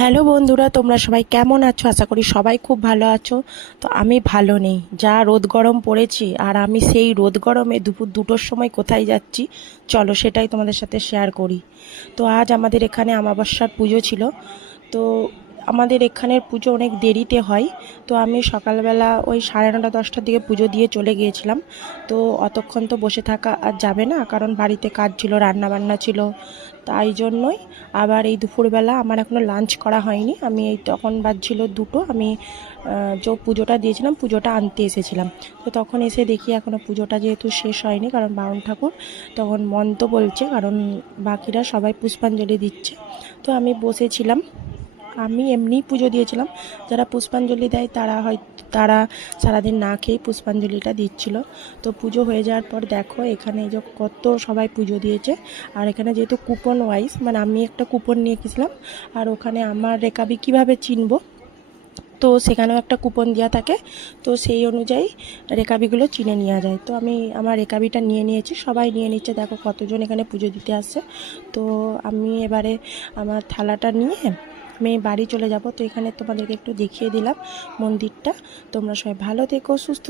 Hello বন্ধুরা, তোমরা সবাই কেমন আছো? আশা করি সবাই খুব ভালো আছো। তো আমি ভালো নেই, যা রোদ গরম পড়েছি, আর আমি সেই রোদ গরমে দুপুর 2টোর সময় কোথায় যাচ্ছি চলো সেটাই তোমাদের সাথে শেয়ার করি। তো আজ আমাদের এখানে আমাবস্যার পুজো ছিল। তো আমাদের এখানের পুজো অনেক দেরিতে হয়। তো আমি সকালবেলা ওই 9:30-10টার দিকে পুজো দিয়ে চলে গিয়েছিলাম। তো অতক্ষণ তো বসে থাকা আর যাবে না, কারণ বাড়িতে কাজ ছিল, রান্না বান্না ছিল। তাই জন্যই আবার এই দুপুরবেলা আমার এখনও লাঞ্চ করা হয়নি। আমি এই তখন বাজছিল 2টো, আমি যে পুজোটা দিয়েছিলাম পুজোটা আনতে এসেছিলাম। তো তখন এসে দেখি এখনও পুজোটা যেহেতু শেষ হয়নি, কারণ বামুন ঠাকুর তখন মন্ত্র বলছে, কারণ বাকিরা সবাই পুষ্পাঞ্জলি দিচ্ছে। তো আমি বসেছিলাম, আমি এমনিই পুজো দিয়েছিলাম। যারা পুষ্পাঞ্জলি দেয় তারা সারাদিন না খেয়েই পুষ্পাঞ্জলিটা দিচ্ছিল। তো পুজো হয়ে যাওয়ার পর দেখো এখানে এই যে কত সবাই পুজো দিয়েছে। আর এখানে যেহেতু কুপন ওয়াইজ, মানে আমি একটা কুপন নিয়ে গেছিলাম, আর ওখানে আমার রেকাবি কিভাবে চিনবো, তো সেখানেও একটা কুপন দেওয়া থাকে। তো সেই অনুযায়ী রেকাবিগুলো চিনে নেওয়া যায়। তো আমি আমার রেকাবিটা নিয়ে নিয়েছি, সবাই নিয়ে নিচ্ছে, দেখো কতজন এখানে পুজো দিতে আসছে। তো আমি এবারে আমার থালাটা নিয়ে আমি বাড়ি চলে যাব। তো এখানে তোমাদেরকে একটু দেখিয়ে দিলাম মন্দিরটা। তোমরা সবাই ভালো থেকো, সুস্থ